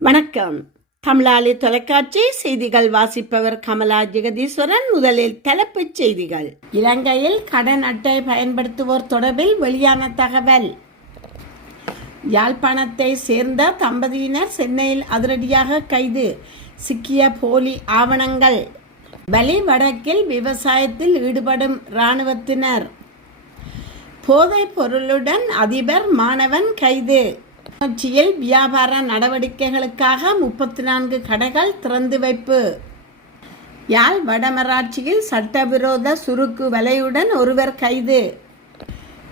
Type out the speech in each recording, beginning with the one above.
வணக்கம். தமிழாளி தொலைக்காட்சி செய்திகள் வாசிப்பவர் கமலா ஜெகதீஸ்வரன். முதலில் தலைப்புச் செய்திகள். இலங்கையில் கடன் அட்டை பயன்படுத்துவோர் தொடர்பில் வெளியான தகவல். யாழ்ப்பாணத்தை சேர்ந்த தம்பதியினர் சென்னையில் அதிரடியாக கைது. சிக்கிய போலி ஆவணங்கள். வலி வடக்கில் விவசாயத்தில் ஈடுபடும் இராணுவத்தினர். போதைப் பொருளுடன் அதிபர் மாணவன் கைது. கிளிநொச்சியில் வியாபார நடவடிக்கைகளுக்காக 34 கடைகள் திறந்து வைப்பு. யாழ் வடமராட்சியில் சட்டவிரோத சுருக்கு வலையுடன் ஒருவர் கைது.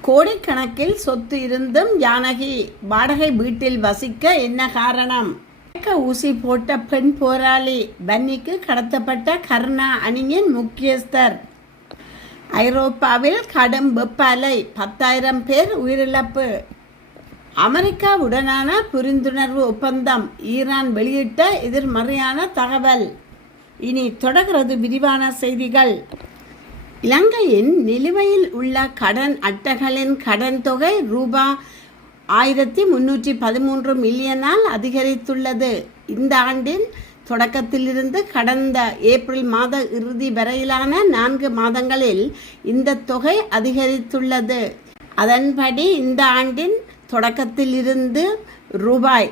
கோடிக்கணக்கில் சொத்து இருந்தும் ஜானகி வாடகை வீட்டில் வசிக்க என்ன காரணம்? ஊசி போட்ட பெண் போராளி பன்னிக்கு கடத்தப்பட்ட கருணா அணியின் முக்கியஸ்தர். ஐரோப்பாவில் கடும் வெப்ப அலை, 10,000 பேர் உயிரிழப்பு. அமெரிக்காவுடனான புரிந்துணர்வு ஒப்பந்தம், ஈரான் வெளியிட்ட எதிர்மறையான தகவல். இனி தொடர்கிறது விரிவான செய்திகள். இலங்கையின் நிலுவையில் உள்ள கடன் அட்டைகளின் கடன் தொகை ரூபாய் 1313 மில்லியனால் அதிகரித்துள்ளது. இந்த ஆண்டின் தொடக்கத்திலிருந்து கடந்த ஏப்ரல் மாத இறுதி வரையிலான 4 மாதங்களில் இந்த தொகை அதிகரித்துள்ளது. அதன்படி இந்த ஆண்டின் தொடக்கத்திலிருந்து ரூபாய்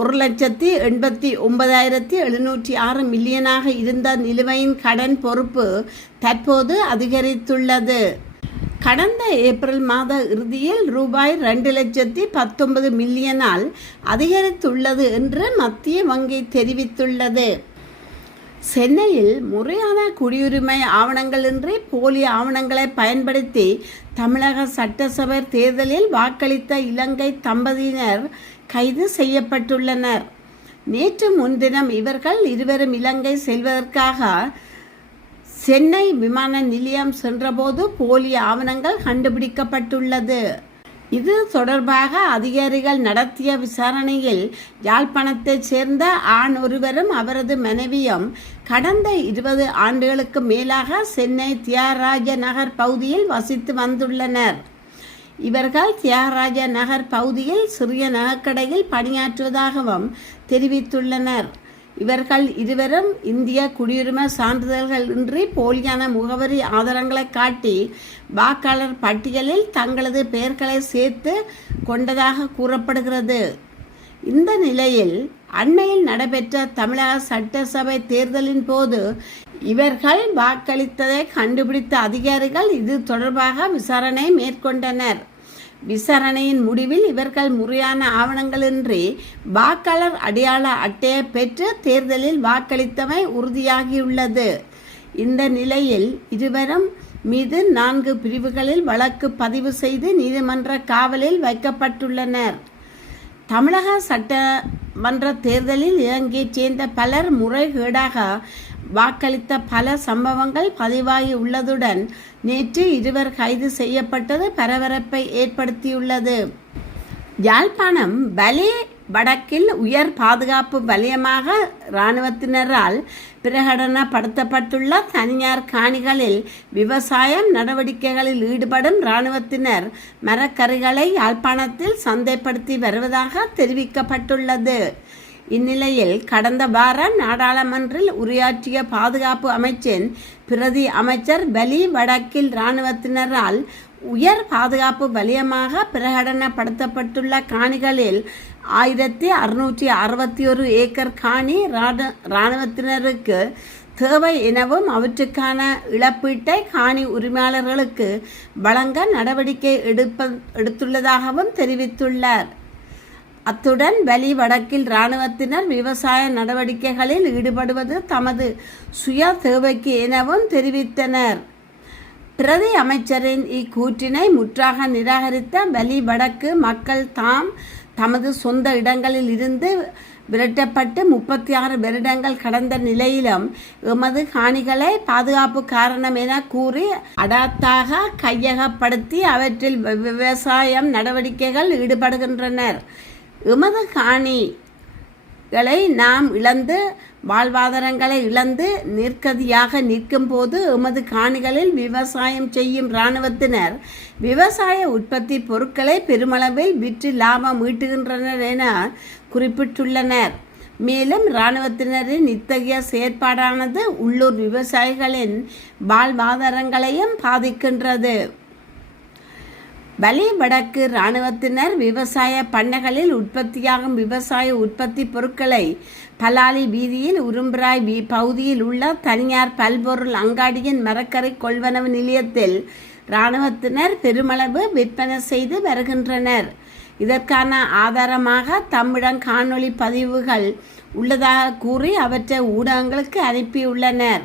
1,89,706 மில்லியனாக இருந்த நிலுவையின் கடன் பொறுப்பு தற்போது அதிகரித்துள்ளது. கடந்த ஏப்ரல் மாத இறுதியில் ரூபாய் 2,19 மில்லியனால் அதிகரித்துள்ளது என்று மத்திய வங்கி தெரிவித்துள்ளது. சென்னையில் முறையான குடியுரிமை ஆவணங்களின்றி போலி ஆவணங்களை பயன்படுத்தி தமிழக சட்டசபை தேர்தலில் வாக்களித்த இலங்கை தம்பதியினர் கைது செய்யப்பட்டுள்ளனர். நேற்று முன்தினம் இவர்கள் இருவரும் இலங்கை செல்வதற்காக சென்னை விமான நிலையம் சென்றபோது போலி ஆவணங்கள் கண்டுபிடிக்கப்பட்டுள்ளது. இது தொடர்பாக அதிகாரிகள் நடத்திய விசாரணையில் யாழ்ப்பாணத்தைச் சேர்ந்த ஆண் ஒருவரும் அவரது மனைவியும் கடந்த 20 ஆண்டுகளுக்கு மேலாக சென்னை தியாகராஜ நகர் பகுதியில் வசித்து வந்துள்ளனர். இவர்கள் தியாகராஜ நகர் பகுதியில் சிறிய நகைக்கடையில் பணியாற்றுவதாகவும் தெரிவித்துள்ளனர். இவர்கள் இருவரும் இந்திய குடியுரிமை சான்றிதழ்கள் இன்றி போலியான முகவரி ஆதாரங்களை காட்டி வாக்காளர் பட்டியலில் தங்களது பெயர்களை சேர்த்து கொண்டதாக கூறப்படுகிறது. இந்த நிலையில் அண்மையில் நடைபெற்ற தமிழக சட்டசபை தேர்தலின் போது இவர்கள் வாக்களித்ததை கண்டுபிடித்த அதிகாரிகள் இது தொடர்பாக விசாரணை மேற்கொண்டனர். விசாரணையின் முடிவில் இவர்கள் முறையான ஆவணங்களின்றி வாக்காளர் அடையாள அட்டையை பெற்று தேர்தலில் வாக்களித்தமை உறுதியாகியுள்ளது. இந்த நிலையில் இருவரும் மீது 4 பிரிவுகளில் வழக்கு பதிவு செய்து நீதிமன்ற காவலில் வைக்கப்பட்டுள்ளனர். தமிழக சட்டமன்ற தேர்தலில் இலங்கையைச் சேர்ந்த பலர் முறைகேடாக வாக்களித்த பல சம்பவங்கள் பதிவாகி உள்ளதுடன் நேற்று இருவர் கைது செய்யப்பட்டது பரபரப்பை ஏற்படுத்தியுள்ளது. யாழ்ப்பாணம் வலி வடக்கில் உயர் பாதுகாப்பு வலயமாக இராணுவத்தினரால் பிரகடனப்படுத்தப்பட்டுள்ள தனியார் காணிகளில் விவசாயம் நடவடிக்கைகளில் ஈடுபடும் இராணுவத்தினர் மரக்கறிகளை யாழ்ப்பாணத்தில் சந்தைப்படுத்தி வருவதாக தெரிவிக்கப்பட்டுள்ளது. இந்நிலையில் கடந்த வாரம் நாடாளுமன்றில் உரையாற்றிய பாதுகாப்பு அமைச்சின் பிரதி அமைச்சர் வலி வடக்கில் இராணுவத்தினரால் உயர் பாதுகாப்பு வலயமாக பிரகடனப்படுத்தப்பட்டுள்ள காணிகளில் 1,661 ஏக்கர் காணி இராணுவத்தினருக்கு தேவை எனவும் அவற்றுக்கான இழப்பீட்டை காணி உரிமையாளர்களுக்கு வழங்க நடவடிக்கை எடுத்துள்ளதாகவும் தெரிவித்துள்ளார். அத்துடன் வலி வடக்கில் இராணுவத்தினர் விவசாய நடவடிக்கைகளில் ஈடுபடுவது தமது சுய தேவைக்கு எனவும் தெரிவித்தனர். பிரதி அமைச்சரின் இக்கூற்றினை முற்றாக நிராகரித்த வலி வடக்கு மக்கள் தமது சொந்த இடங்களில் இருந்து விரட்டப்பட்டு 36 வருடங்கள் கடந்த நிலையிலும் எமது காணிகளை பாதுகாப்பு காரணம் என கூறி அடாத்தாக கையகப்படுத்தி அவற்றில் விவசாயம் நடவடிக்கைகள் ஈடுபடுகின்றனர். எமது காணிகளை நாம் இழந்து வாழ்வாதாரங்களை இழந்து நிற்கதியாக நிற்கும் போது எமது காணிகளில் விவசாயம் செய்யும் இராணுவத்தினர் விவசாய உற்பத்தி பொருட்களை பெருமளவில் விற்று லாபம் ஈட்டுகின்றனர் என குறிப்பிட்டுள்ளனர். மேலும் இராணுவத்தினரின் இத்தகைய செயற்பாடானது உள்ளூர் விவசாயிகளின் வாழ்வாதாரங்களையும் பாதிக்கின்றது. வடக்கு இராணுவத்தினர் விவசாய பண்ணைகளில் உற்பத்தியாகும் விவசாய உற்பத்தி பொருட்களை பலாலி வீதியில் உரும்பிராய் பகுதியில் உள்ள தனியார் பல்பொருள் அங்காடியின் மரக்கரை கொள்வனவு நிலையத்தில் இராணுவத்தினர் பெருமளவு விற்பனை செய்து வருகின்றனர். இதற்கான ஆதாரமாக தம்மிடம் காணொளி பதிவுகள் உள்ளதாக கூறி அவற்றை ஊடகங்களுக்கு அனுப்பியுள்ளனர்.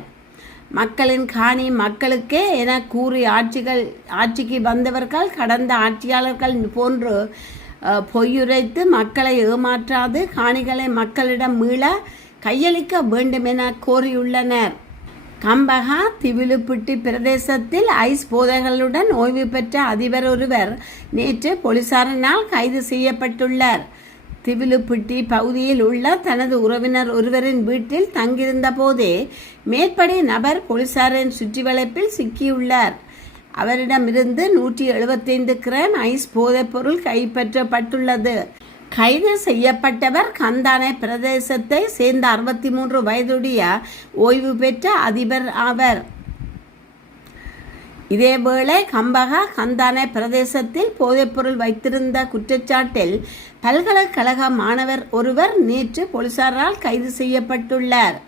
மக்களின் காணி மக்களுக்கே என கூறி ஆட்சிக்கு வந்தவர்கள் கடந்த ஆட்சியாளர்கள் போன்று பொய்யுரைத்து மக்களை ஏமாற்றாது காணிகளை மக்களிடம் மீள கையளிக்க வேண்டும் என கோரியுள்ளனர். கம்பஹா திவிலுப்பிட்டி பிரதேசத்தில் ஐஸ் போதைகளுடன் ஓய்வு பெற்ற அதிபர் ஒருவர் நேற்று போலீசாரினால் கைது செய்யப்பட்டுள்ளார். திவிலுப்பிட்டி பகுதியில் உள்ள தனது உறவினர் ஒருவரின் வீட்டில் தங்கியிருந்த போதே மேற்படி நபர் போலீசாரின் சுற்றி வளைப்பில் சிக்கியுள்ளார். அவரிடமிருந்து 175 கிராம் ஐஸ் போதைப் பொருள் கைப்பற்றப்பட்டுள்ளது. கைது செய்யப்பட்டவர் கந்தானை பிரதேசத்தை சேர்ந்த 63 வயதுடைய ஓய்வு பெற்ற அதிபர் ஆவர். இதேவேளை கந்தானை பிரதேசத்தில் போதைப்பொருள் வைத்திருந்த குற்றச்சாட்டில் பல்கலைக்கழக மாணவர் ஒருவர் நேற்று போலீசாரால் கைது செய்யப்பட்டுள்ளார்.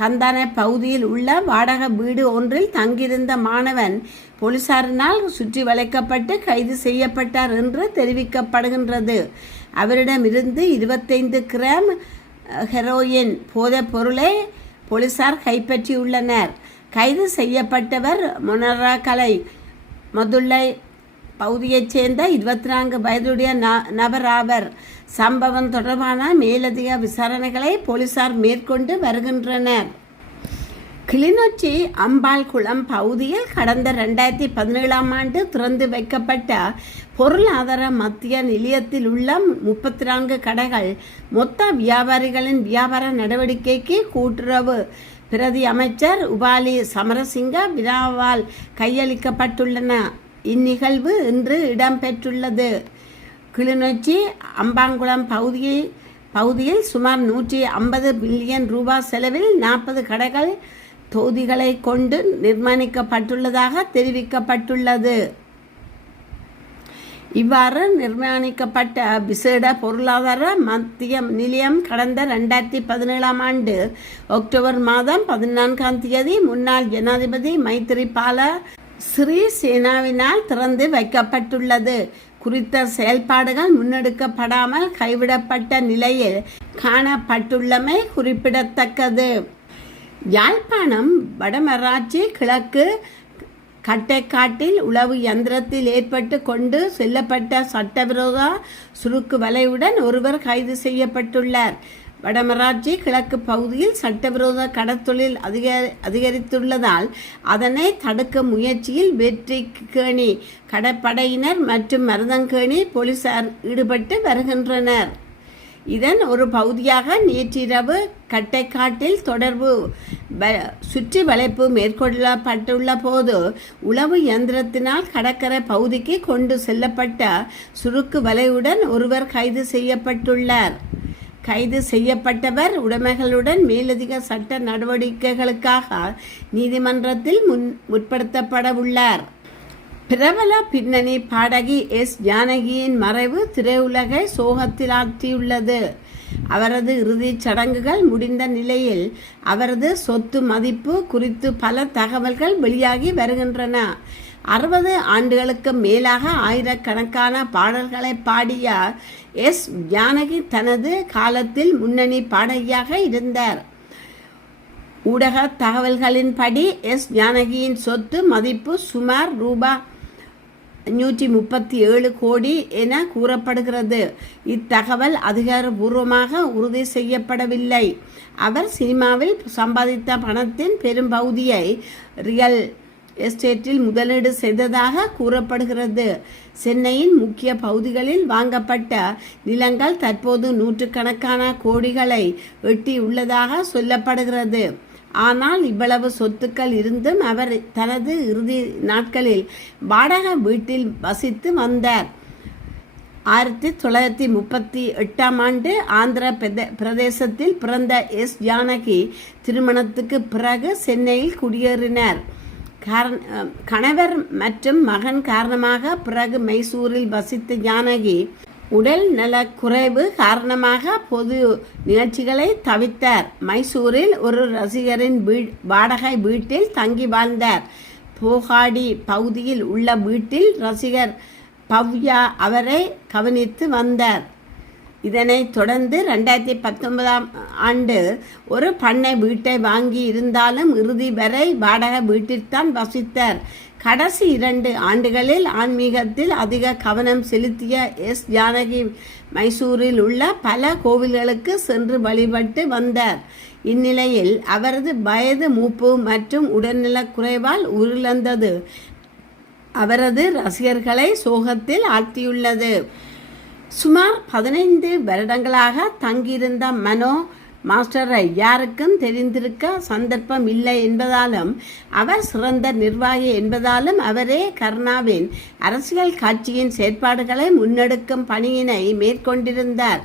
கந்தானை பகுதியில் உள்ள வாடகை வீடு ஒன்றில் தங்கியிருந்த மாணவன் போலீசாரினால் சுற்றி வளைக்கப்பட்டு கைது செய்யப்பட்டார் என்று தெரிவிக்கப்படுகின்றது. அவரிடமிருந்து 25 கிராம் ஹெரோயின் போதைப் பொருளை போலீசார் கைப்பற்றியுள்ளனர். கைது செய்யப்பட்டவர் மொனராகலை மதுள்ளை பகுதியைச் சேர்ந்த 24 வயதுடைய நபர் ஆவர். சம்பவம் தொடர்பான மேலதிக விசாரணைகளை போலீசார் மேற்கொண்டு வருகின்றனர். கிளிநொச்சி அம்பாள்குளம் பகுதியில் கடந்த 2017ஆம் ஆண்டு திறந்து வைக்கப்பட்ட பொருளாதார மத்திய நிலையத்தில் உள்ள 34 கடைகள் மொத்த வியாபாரிகளின் வியாபார நடவடிக்கைக்கு கூட்டுறவு பிரதி அமைச்சர் உபாலி சமரசிங்க வினாவால் கையளிக்கப்பட்டுள்ளன. இந்நிகழ்வு இன்று இடம்பெற்றுள்ளது. கிளிநொச்சி அம்பாங்குளம் பகுதியில் சுமார் 150 பில்லியன் ரூபாய் செலவில் 40 கடைகள் தொகுதிகளை கொண்டு நிர்மாணிக்கப்பட்டுள்ளதாக தெரிவிக்கப்பட்டுள்ளது. இவ்வாறு நிர்மாணிக்கப்பட்ட விசேட பொருளாதார மத்திய நிலையம் கடந்த 2017ஆம் ஆண்டு அக்டோபர் மாதம் 14ஆம் தேதி முன்னாள் ஜனாதிபதி மைத்திரிபால சிறிசேனாவினால் திறந்து வைக்கப்பட்டுள்ளது. குறித்த செயல்பாடுகள் முன்னெடுக்கப்படாமல் கைவிடப்பட்ட நிலையில் காணப்பட்டுள்ளமை குறிப்பிடத்தக்கது. யாழ்ப்பாணம் வடமராட்சி கிழக்கு கட்டைக்காட்டில் உளவு யந்திரத்தில் ஏற்பட்டு கொண்டு செல்லப்பட்ட சட்டவிரோத சுருக்கு வலையுடன் ஒருவர் கைது செய்யப்பட்டுள்ளார். வடமராட்சி கிழக்கு பகுதியில் சட்டவிரோத கடத்தொழில் அதிகரித்துள்ளதால் அதனை தடுக்கும் முயற்சியில் வெற்றிக்கேணி கடற்படையினர் மற்றும் மருதங்கேணி போலீசார் ஈடுபட்டு வருகின்றனர். இதன் ஒரு பகுதியாக நேற்றிரவு கட்டைக்காட்டில் தொடர்பு சுற்றி வளைப்பு மேற்கொள்ளப்பட்டுள்ள போது உளவு யந்திரத்தினால் கடற்கரை பகுதிக்கு கொண்டு செல்லப்பட்ட சுருக்கு வலையுடன் ஒருவர் கைது செய்யப்பட்டுள்ளார். கைது செய்யப்பட்டவர் உடைமைகளுடன் மேலதிக சட்ட நடவடிக்கைகளுக்காக நீதிமன்றத்தில் முற்படுத்தப்பட உள்ளார். பிரபல பின்னணி பாடகி எஸ் ஜானகியின் மறைவு திரையுலகை சோகத்தில் ஆழ்த்தியுள்ளது. அவரது இறுதிச் சடங்குகள் முடிந்த நிலையில் அவரது சொத்து மதிப்பு குறித்து பல தகவல்கள் வெளியாகி வருகின்றன. 60 ஆண்டுகளுக்கு மேலாக ஆயிரக்கணக்கான பாடல்களை பாடிய எஸ் ஜானகி தனது காலத்தில் முன்னணி பாடகியாக இருந்தார். ஊடக தகவல்களின்படி எஸ் ஜானகியின் சொத்து மதிப்பு சுமார் ரூபாய் 537 கோடி என கூறப்படுகிறது. இத்தகவல் அதிகாரபூர்வமாக உறுதி செய்யப்படவில்லை. அவர் சினிமாவில் சம்பாதித்த பணத்தின் பெரும்பகுதியை ரியல் எஸ்டேட்டில் முதலீடு செய்ததாக கூறப்படுகிறது. சென்னையின் முக்கிய பகுதிகளில் வாங்கப்பட்ட நிலங்கள் தற்போது நூற்றுக்கணக்கான கோடிகளை எட்டியுள்ளதாக சொல்லப்படுகிறது. ஆனால் இவ்வளவு சொத்துக்கள் இருந்தும் அவர் தனது இறுதி நாட்களில் வாடகை வீட்டில் வசித்து வந்தார். 1938 ஆந்திர பிரதேசத்தில் பிறந்த எஸ். ஜானகி திருமணத்துக்கு பிறகு சென்னையில் குடியேறினார். கணவர் மற்றும் மகன் காரணமாக பிறகு மைசூரில் வசித்த ஜானகி உடல் நலக்குறைவு காரணமாக பொது நிகழ்ச்சிகளை தவிர்த்தார். மைசூரில் ஒரு ரசிகரின் வாடகை வீட்டில் தங்கி வாழ்ந்தார். போகாடி பகுதியில் உள்ள வீட்டில் ரசிகர் பவ்யா அவரை கவனித்து வந்தார். இதனைத் தொடர்ந்து 2019 ஒரு பண்ணை வீட்டை வாங்கி இருந்தாலும் இறுதி வரை வாடகை வீட்டில்தான் வசித்தார். கடைசி 2 ஆண்டுகளில் ஆன்மீகத்தில் அதிக கவனம் செலுத்திய எஸ். ஜானகி மைசூரில் உள்ள பல கோவில்களுக்கு சென்று வழிபட்டு வந்தார். இந்நிலையில் அவரது வயது மூப்பு மற்றும் உடல்நலக் குறைவால் உயிரிழந்தது அவரது ரசிகர்களை சோகத்தில் ஆழ்த்தியுள்ளது. சுமார் 15 வருடங்களாக தங்கியிருந்த மனோ மாஸ்டரை யாருக்கும் தெரிந்திருக்க சந்தர்ப்பம் இல்லை என்பதாலும் அவர் சிறந்த நிர்வாகி என்பதாலும் அவரே கருணாவின் அரசியல் கட்சியின் செயற்பாடுகளை முன்னெடுக்கும் பணியினை மேற்கொண்டிருந்தார்.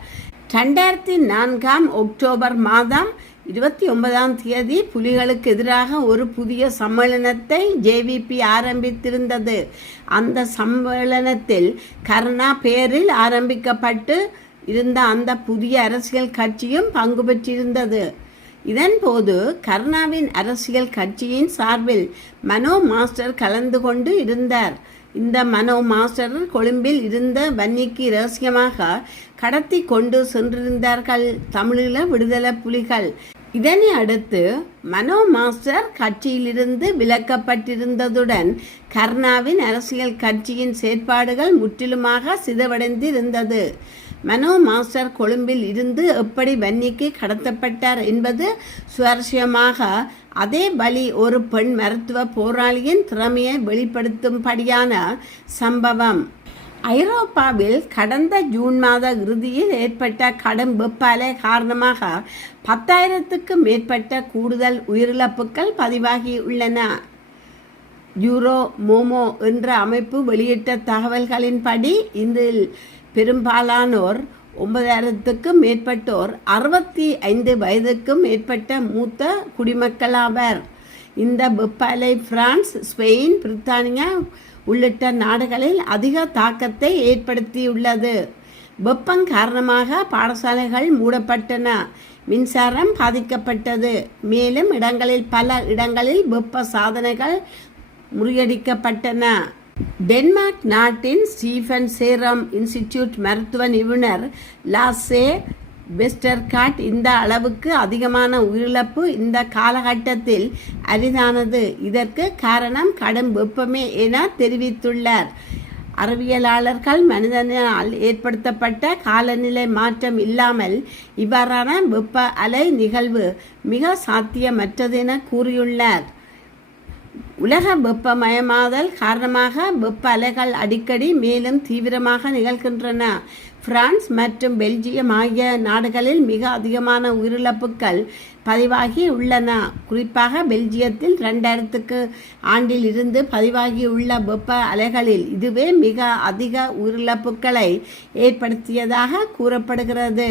2004 அக்டோபர் மாதம் 29 புலிகளுக்கு எதிராக ஒரு புதிய சம்மேளனத்தை ஜேவிபி ஆரம்பித்திருந்தது. அந்த சம்மேளனத்தில் கருணா பெயரில் ஆரம்பிக்கப்பட்டு இருந்த அந்த புதிய அரசியல் கட்சியும் பங்கு பெற்றிருந்தது. இதன்போது கருணாவின் அரசியல் கட்சியின் சார்பில் மனோ மாஸ்டர் கலந்து கொண்டு இருந்தார். இந்த மனோ மாஸ்டர் கொழும்பில் இருந்த வன்னிக்கு இரகசியமாக கடத்தி கொண்டு சென்றிருந்தார்கள் தமிழீழ விடுதலை புலிகள். இதனை அடுத்து மனோ மாஸ்டர் கட்சியிலிருந்து விலக்கப்பட்டிருந்ததுடன் கருணாவின் அரசியல் கட்சியின் செயற்பாடுகள் முற்றிலுமாக சிதைவடைந்திருந்தது. மனோ மாஸ்டர் கொழும்பில் இருந்து எப்படி வன்னிக்கு கடத்தப்பட்டார் என்பது சுவாரஸ்யமாக அதே வழி ஒரு பெண் மருத்துவ போராளியின் திறமையை வெளிப்படுத்தும்படியான சம்பவம். ஐரோப்பாவில் கடந்த ஜூன் மாத இறுதியில் ஏற்பட்ட கடும் வெப்ப அலை காரணமாக 10,000க்கும் மேற்பட்ட கூடுதல் உயிரிழப்புகள் பதிவாகியுள்ளன. யூரோ மோமோ என்ற அமைப்பு வெளியிட்ட தகவல்களின்படி இதில் பெரும்பாலானோர் 9,000க்கும் மேற்பட்டோர் 65 வயதுக்கும் மேற்பட்ட மூத்த குடிமக்களாவர். இந்த வெப்ப அலை பிரான்ஸ், ஸ்பெயின், பிரித்தானியா உள்ளிட்ட நாடுகளில் அதிக தாக்கத்தை ஏற்படுத்தியுள்ளது. வெப்பம் காரணமாக பாடசாலைகள் மூடப்பட்டன, மின்சாரம் பாதிக்கப்பட்டது. மேலும் பல இடங்களில் வெப்ப சாதனைகள் முறியடிக்கப்பட்டன. டென்மார்க் நாட்டின் ஸ்டீஃபன் சேரம் இன்ஸ்டிடியூட் மருத்துவ நிபுணர் லாசே வெஸ்டர்காட் இந்த அளவுக்கு அதிகமான உயிரிழப்பு இந்த காலகட்டத்தில் அரிதானது, இதற்கு காரணம் கடும் வெப்பமே என தெரிவித்துள்ளார். அறிவியலாளர்கள் மனிதனால் ஏற்படுத்தப்பட்ட காலநிலை மாற்றம் இல்லாமல் இவ்வாறான வெப்ப அலை நிகழ்வு மிக சாத்தியமற்றது என கூறியுள்ளார். உலக வெப்பமயமாதல் காரணமாக வெப்ப அலைகள் அடிக்கடி மேலும் தீவிரமாக நிகழ்கின்றன. பிரான்ஸ் மற்றும் பெல்ஜியம் ஆகிய நாடுகளில் மிக அதிகமான உயிரிழப்புகள் பதிவாகி உள்ளன. குறிப்பாக பெல்ஜியத்தில் 2000 ஆண்டில் இருந்து பதிவாகியுள்ள வெப்ப அலைகளில் இதுவே மிக அதிக உயிரிழப்புகளை ஏற்படுத்தியதாக கூறப்படுகிறது.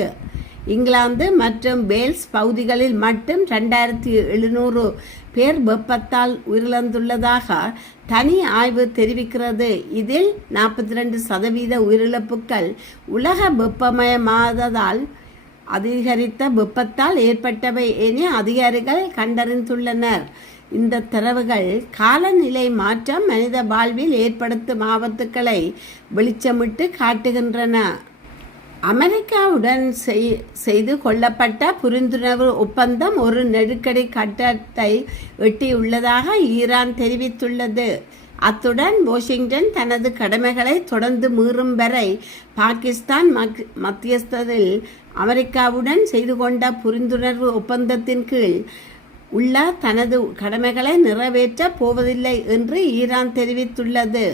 இங்கிலாந்து மற்றும் வேல்ஸ் பகுதிகளில் மட்டும் 2700 பேர் வெப்பத்தால் உயிரிழந்துள்ளதாக தனி ஆய்வு தெரிவிக்கிறது. இதில் 42% உயிரிழப்புகள் உலக வெப்பமயமாததால் அதிகரித்த வெப்பத்தால் ஏற்பட்டவை என அதிகாரிகள் கண்டறிந்துள்ளனர். இந்த தரவுகள் காலநிலை மாற்றம் மனித வாழ்வில் ஏற்படுத்தும் ஆபத்துக்களை வெளிச்சமிட்டு காட்டுகின்றன. அமெரிக்காவுடன் செய்து கொள்ளப்பட்ட புரிந்துணர்வு ஒப்பந்தம் ஒரு நெருக்கடி கட்டத்தை எட்டியுள்ளதாக ஈரான் தெரிவித்துள்ளது. அத்துடன் வாஷிங்டன் தனது கடமைகளை தொடர்ந்து மீறும் வரை பாகிஸ்தான் மத்தியஸ்தத்தில் அமெரிக்காவுடன் செய்து கொண்ட புரிந்துணர்வு ஒப்பந்தத்தின் கீழ் உள்ள தனது கடமைகளை நிறைவேற்ற போவதில்லை என்று ஈரான் தெரிவித்துள்ளது.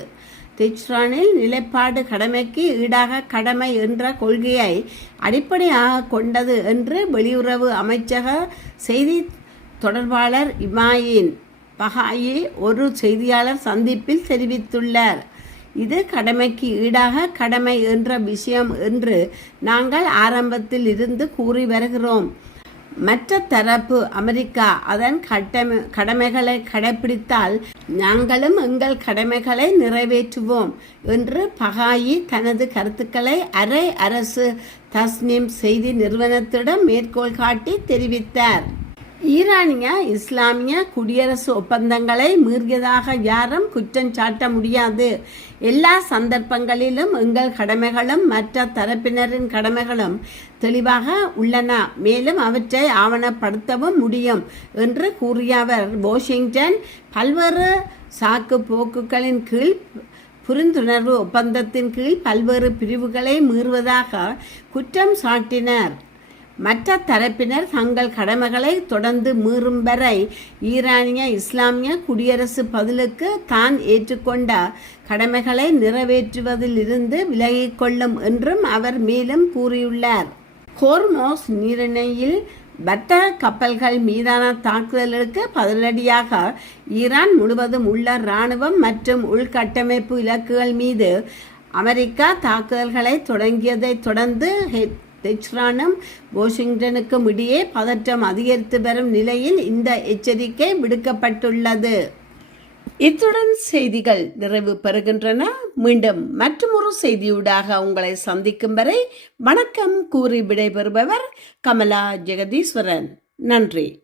தெஹ்ரானில் நிலைப்பாடு கடமைக்கு ஈடாக கடமை என்ற கொள்கையை அடிப்படையாக கொண்டது என்று வெளியுறவு அமைச்சக செய்தி தொடர்பாளர் இமாயின் பஹாயி ஒரு செய்தியாளர் சந்திப்பில் தெரிவித்துள்ளார். இது கடமைக்கு ஈடாக கடமை என்ற விஷயம் என்று நாங்கள் ஆரம்பத்தில் இருந்து கூறி வருகிறோம். மற்ற தரப்பு அமெரிக்கா அதன் கடமைகளை கடைபிடித்தால் நாங்களும் எங்கள் கடமைகளை நிறைவேற்றுவோம் என்று பகாயி தனது கருத்துக்களை அரை அரசு தஸ்னீம் செய்தி நிறுவனத்திடம் மேற்கோள் காட்டி தெரிவித்தார். ஈரானிய இஸ்லாமிய குடியரசு ஒப்பந்தங்களை மீறியதாக யாரும் குற்றம் சாட்ட முடியாது. எல்லா சந்தர்ப்பங்களிலும் எங்கள் கடமைகளும் மற்ற தரப்பினரின் கடமைகளும் தெளிவாக உள்ளன, மேலும் அவற்றை ஆவணப்படுத்தவும் முடியும் என்று கூறிய அவர் வாஷிங்டன் பல்வேறு சாக்கு போக்குகளின் கீழ் புரிந்துணர்வு ஒப்பந்தத்தின் கீழ் பல்வேறு பிரிவுகளை மீறுவதாக குற்றம் சாட்டினார். மற்ற தரப்பினர் தங்கள் கடமைகளை தொடர்ந்து மீறும் வரை ஈரானிய இஸ்லாமிய குடியரசு பதிலுக்கு தான் ஏற்றுக்கொண்ட கடமைகளை நிறைவேற்றுவதில் இருந்து விலகிக் கொள்ளும் என்றும் அவர் மேலும் கூறியுள்ளார். ஹோர்மோஸ் நீரிணையில் வர்த்தக கப்பல்கள் மீதான தாக்குதலுக்கு பதிலடியாக ஈரான் முழுவதும் உள்ள இராணுவம் மற்றும் உள்கட்டமைப்பு இலக்குகள் மீது அமெரிக்கா தாக்குதல்களை தொடங்கியதை தொடர்ந்து தெஹ்ரானும் வாஷிங்டனுக்கும் இடையே பதற்றம் அதிகரித்து வரும் நிலையில் இந்த எச்சரிக்கை விடுக்கப்பட்டுள்ளது. இத்துடன் செய்திகள் நிறைவு பெறுகின்றன. மீண்டும் மற்றொரு செய்தியூடாக உங்களை சந்திக்கும் வரை வணக்கம் கூறி விடைபெறுபவர் கமலா ஜெகதீஸ்வரன். நன்றி.